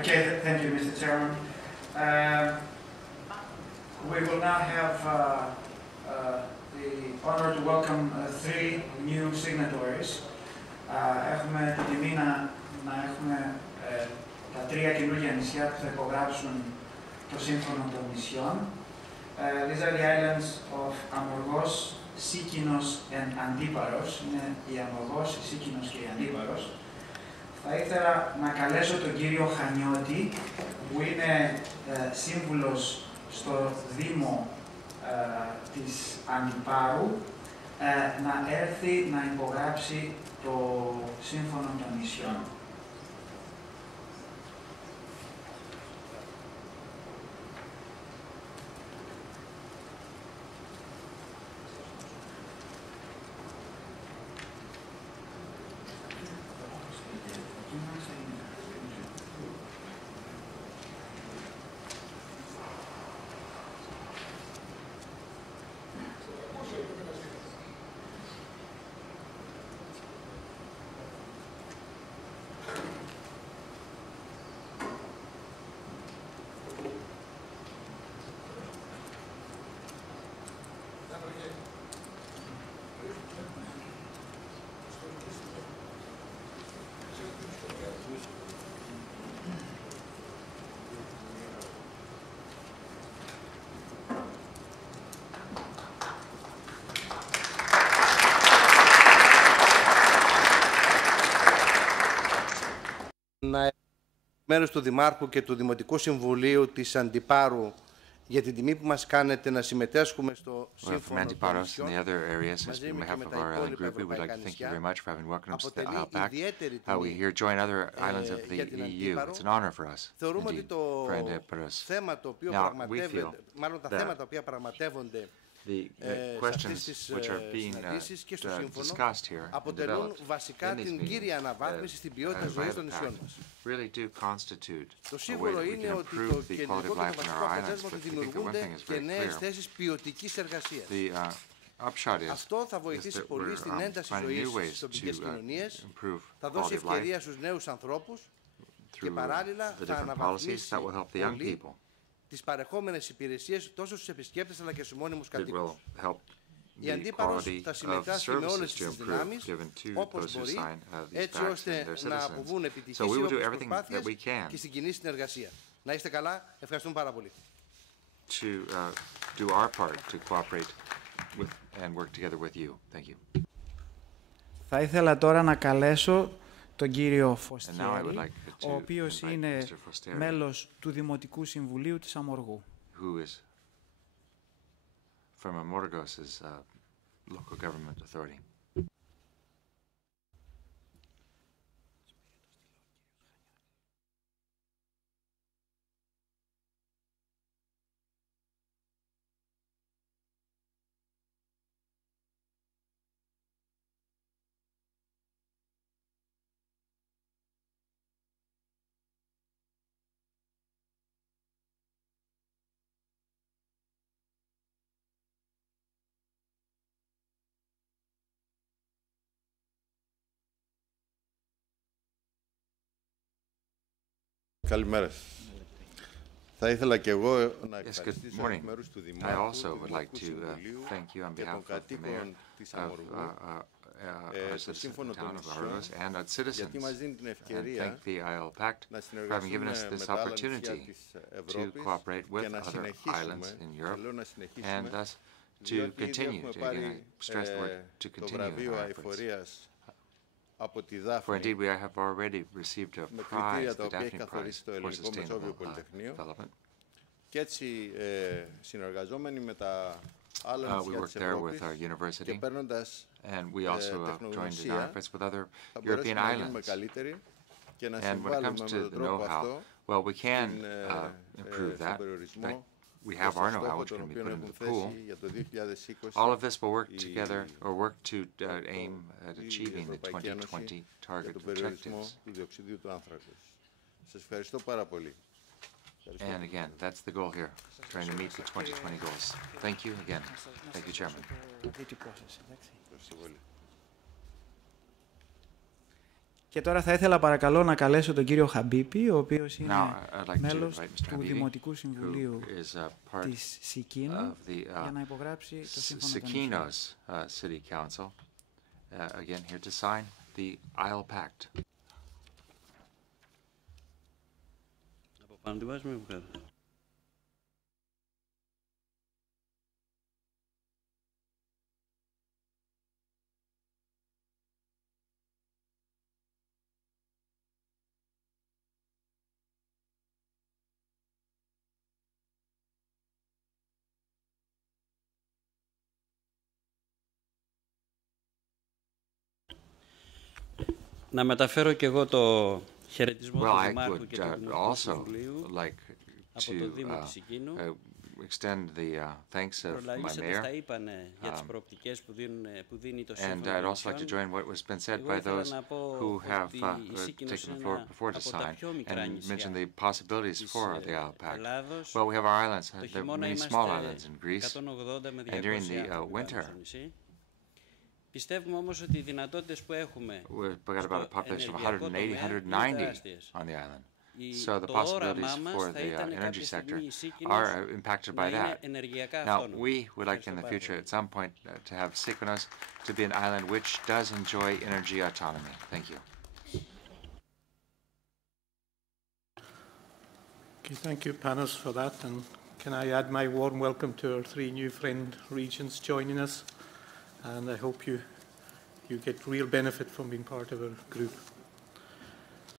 Okay, thank you, Mr. Chairman. We will now have the honor to welcome three new signatories. Έχουμε την τιμή να έχουμε τα τρία καινούργια νησιά που θα υπογράψουν το Σύμφωνο των Νησιών. These are the islands of Amorgos, Sikinos and Antiparos. Είναι η Amorgos, η Sikinos και η Antiparos. Θα ήθελα να καλέσω τον κύριο Χανιώτη, που είναι σύμβουλος στο Δήμο της Αντιπάρου, να έρθει να υπογράψει το Σύμφωνο των Νησιών. Μέρος του Δημάρχου και του Δημοτικού Συμβουλίου της Αντιπάρου για την τιμή που μας κάνετε να συμμετέσχουμε στο Σύμφωνο των Νησιών. Μαζί με και με τα υπόλοιπα ευρωπαϊκά νησιά, αποτελεί ιδιαίτερη τιμή για την Αντίπαρο. Θεωρούμε ότι το θέμα το οποίο πραγματεύεται, μάλλον τα θέματα τα οποία πραγματεύονται σε αυτές τις συναντήσεις και στο Σύμφωνο αποτελούν βασικά την κύρια αναβάθμιση στην ποιότητα ζωής των νησιών μας. Το σίγουρο είναι ότι το κεντρικό και το βασικό αποτέλεσμα ότι δημιουργούνται και νέες θέσεις ποιοτικής εργασίας. Αυτό θα βοηθήσει πολύ στην ένταση ζωής στις τοπικές κοινωνίες, θα δώσει ευκαιρία στους νέους ανθρώπους και παράλληλα θα αναβαθμίσει πολύ τις παρεχόμενες υπηρεσίες τόσο στους επισκέπτες αλλά και στους μόνιμους κατοίκους. Η Αντίπαρος θα συμμετάσχει με όλες τις δυνάμεις, όπως μπορεί, έτσι ώστε να αποβούν επιτυχείς οι όποιες προσπάθειες και στην κοινή συνεργασία. Να είστε καλά, ευχαριστούμε πάρα πολύ. Θα ήθελα τώρα να καλέσω τον κύριο Φωστιέρη, ο οποίος είναι μέλος του Δημοτικού Συμβουλίου της Αμοργού. From Amorgos' local government authority. Καλημέρα. Θα ήθελα και εγώ να ευχαριστήσω εκ μέρους του Δημάρχου, του Δημοτικού Συμβουλίου και των κατοίκων της Αμοργού το Σύμφωνο των Νησιών, γιατί μας δίνει την ευκαιρία να συνεργαστούμε με τα άλλα νησιά της Ευρώπης και να συνεχίσουμε, θέλω να συνεχίσουμε, διότι ήδη έχουμε πάρει το βραβείο αειφορίας από τη Δάφνη, με κριτήρια τα οποία έχει καθορίσει το Ελληνικό Μεσόβιο Πολυτεχνείο, και έτσι συνεργαζόμενοι με τα άλλα νησιά της Ευρώπης και παίρνοντας τεχνογνωσία, θα μπορέσουμε να γίνουμε καλύτεροι και να συμβάλλουμε με τον τρόπο αυτό στον περιορισμό. We have our know-how, which can be put into the pool. All of this will work together, or work to aim at achieving the 2020 target objectives. And again, that's the goal here, trying to meet the 2020 goals. Thank you again. Thank you, Chairman. Και τώρα θα ήθελα παρακαλώ να καλέσω τον κύριο Χαμπίπη, ο οποίος είναι μέλος του Δημοτικού Συμβουλίου της Σικίνο, για να υπογράψει το Σύμφωνο των City Council, again here to sign the Isle Pact. Να μεταφέρω και εγώ το χαιρετισμό του Δημάρχου και του Δημοτικού Συμβουλίου από το Δήμο της Σικίνου. Extend the thanks of my mayor. And I'd also like to join what was been said by those who have taken the floor before to sign and mention the possibilities for the Isle Pact. Well, we have our islands, there are many small islands in Greece, and during the winter, Πιστεύουμε όμως ότι οι δυνατότητες που έχουμε we've got about a population of 180, 190 on the island. So the possibilities for the energy sector are impacted by that. Now, we would like in the future at some point to have Mykonos to be an island which does enjoy energy autonomy. Thank you. Okay, thank you, Panos, for that. And can I add my warm welcome to our 3 new friend regions joining us. And I hope you get real benefit from being part of our group.